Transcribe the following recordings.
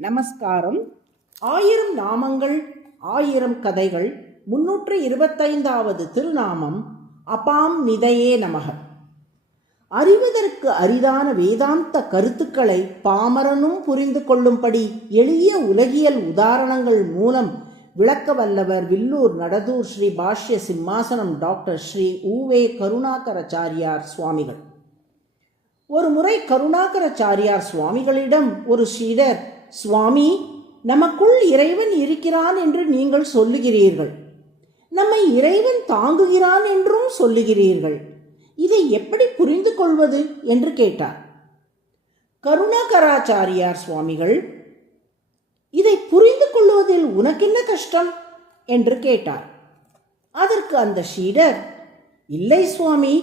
நமஸ்காரம். 1000 நாமங்கள் 1000 கதைகள் 325வது திருநாமம் அபாம் நிதையே நமக. அறிவதற்கு அரிதான வேதாந்த கருத்துக்களை பாமரனும் புரிந்து கொள்ளும்படி எளிய உலகியல் உதாரணங்கள் மூலம் விளக்க வல்லவர் வில்லூர் நடதூர் ஸ்ரீ பாஷ்ய சிம்மாசனம் டாக்டர் ஸ்ரீ உவே கருணாகராச்சாரியார் சுவாமிகள். ஒரு முறை கருணாகராச்சாரியார் சுவாமிகளிடம் ஒரு சீடர், சுவாமி, நமக்குள் இறைவன் இருக்கிறான் என்று நீங்கள் சொல்லுகிறீர்கள், நம்மை இறைவன் தாங்குகிறான் என்றும் சொல்லுகிறீர்கள், இதை எப்படி புரிந்து கொள்வது என்று கேட்டார். கருணாகராச்சாரியார் சுவாமிகள், இதை புரிந்து கொள்வதில் உனக்கென்ன கஷ்டம் என்று கேட்டார். அதற்கு அந்த சீடர், இல்லை சுவாமி,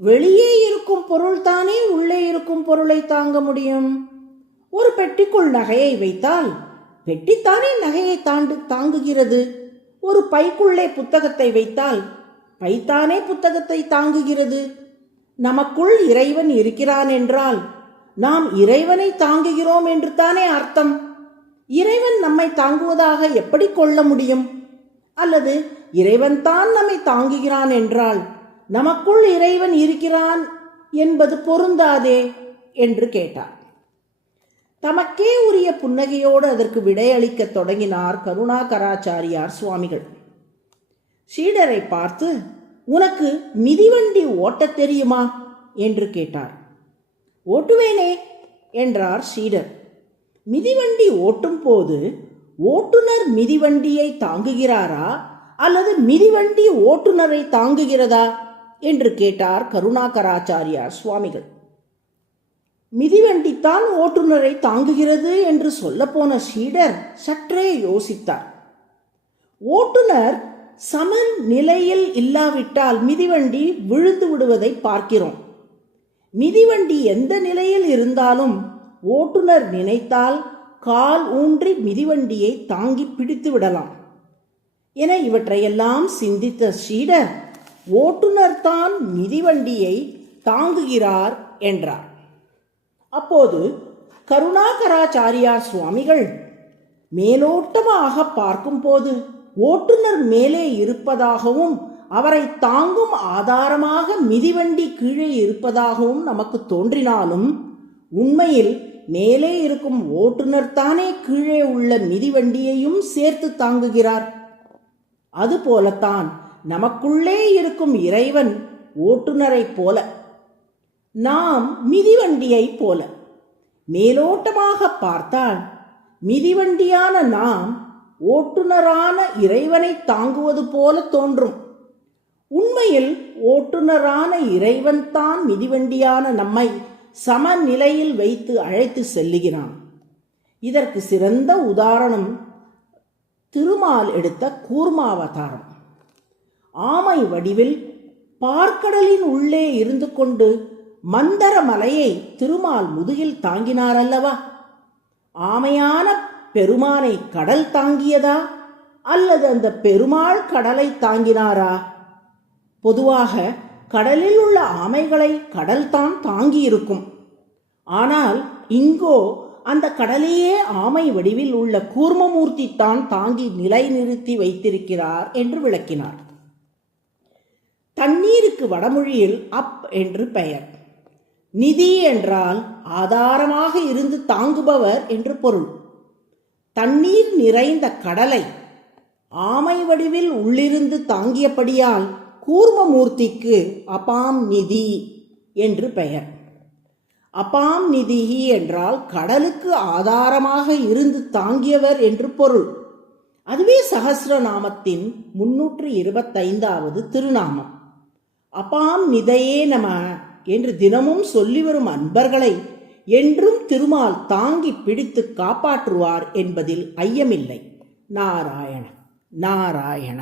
வெளியே இருக்கும் பொருள் தானே உள்ளே இருக்கும் பொருளை தாங்க முடியும். ஒரு பெட்டிக்குள் நகையை வைத்தால் பெட்டித்தானே நகையை தாங்குகிறது. ஒரு பைக்குள்ளே புத்தகத்தை வைத்தால் பைத்தானே புத்தகத்தை தாங்குகிறது. நமக்குள் இறைவன் இருக்கிறான் என்றால் நாம் இறைவனை தாங்குகிறோம் என்று தானே அர்த்தம். இறைவன் நம்மை தாங்குவதாக எப்படி கொள்ள முடியும்? அல்லது இறைவன் தான் நம்மை தாங்குகிறான் என்றால் நமக்குள் இறைவன் இருக்கிறான் என்பது பொருந்தாதே என்று கேட்டார். தமக்கே உரிய புன்னகையோடு அதற்கு விடையளிக்க தொடங்கினார் கருணாகராச்சாரியார் சுவாமிகள். சீடரை பார்த்து, உனக்கு மிதிவண்டி ஓட்டத் தெரியுமா என்று கேட்டார். ஓட்டுவேனே என்றார் சீடர். மிதிவண்டி ஓட்டும் போது ஓட்டுநர் மிதிவண்டியை தாங்குகிறாரா அல்லது மிதிவண்டி ஓட்டுநரை தாங்குகிறதா என்று கேட்டார் கருணாகராச்சாரியார் சுவாமிகள். மிதிவண்டித்தான் ஓட்டுநரை தாங்குகிறது என்று சொல்லப்போன சீடர் சற்றே யோசித்தார். ஓட்டுநர் சமன் நிலையில் இல்லாவிட்டால் மிதிவண்டி விழுந்து விடுவதை பார்க்கிறோம். மிதிவண்டி எந்த நிலையில் இருந்தாலும் ஓட்டுநர் நினைத்தால் கால் ஊன்றி மிதிவண்டியை தாங்கி பிடித்து விடலாம் என இவற்றையெல்லாம் சிந்தித்த சீடர், ஓட்டுநர் தான் மிதிவண்டியை தாங்குகிறார் என்றார். அப்போது கருணாகராச்சாரியார் சுவாமிகள், மேலோட்டமாக பார்க்கும்போது ஓட்டுநர் மேலே இருப்பதாகவும் அவரை தாங்கும் ஆதாரமாக மிதிவண்டி கீழே இருப்பதாகவும் நமக்கு தோன்றினாலும் உண்மையில் மேலே இருக்கும் ஓட்டுநர் தானே கீழே உள்ள மிதிவண்டியையும் சேர்த்து தாங்குகிறார். அதுபோலத்தான் நமக்குள்ளே இருக்கும் இறைவன் ஓட்டுநரை போல, நாம் மிதிவண்டியை போல. மேலோட்டமாக பார்த்தால் மிதிவண்டியான நாம் ஓட்டுநரான இறைவனை தாங்குவது போல தோன்றும். உண்மையில் ஓட்டுநரான இறைவன் தான் மிதிவண்டியான நம்மை சமநிலையில் வைத்து அழைத்து செல்லுகிறான். இதற்கு சிறந்த உதாரணம் திருமால் எடுத்த கூர்மாவதாரம். ஆமை வடிவில் பார்க்கடலின் உள்ளே இருந்து கொண்டு மந்தர மலையை திருமால் முதுகில் தாங்கினார் அல்லவா? ஆமையான பெருமானை கடல் தாங்கியதா அல்லது அந்த பெருமாள் கடலை தாங்கினாரா? பொதுவாக கடலில் உள்ள ஆமைகளை கடல் தான் தாங்கியிருக்கும். ஆனால் இங்கோ அந்த கடலையே ஆமை வடிவில் உள்ள கூர்மமூர்த்தி தான் தாங்கி நிலைநிறுத்தி வைத்திருக்கிறார் என்று விளக்கினார். தண்ணீருக்கு வடமொழியில் அப் என்று பெயர். நிதி என்றால் ஆதாரமாக இருந்து தாங்குபவர் என்று பொருள். தண்ணீர் நிறைந்த கடலை ஆமை வடிவில் உள்ளிருந்து தாங்கியபடியால் கூர்மமூர்த்திக்கு அபாம் நிதி என்று பெயர். அபாம் நிதிஹி என்றால் கடலுக்கு ஆதாரமாக இருந்து தாங்கியவர் என்று பொருள். அதுவே சஹஸ்ரநாமத்தின் 325வது திருநாமம். அபாம் நிதையே நம என்று தினமும் சொல்லி வரும் அன்பர்களை என்றும் திருமால் தாங்கி பிடித்து காப்பாற்றுவார் என்பதில் ஐயமில்லை. நாராயண நாராயண.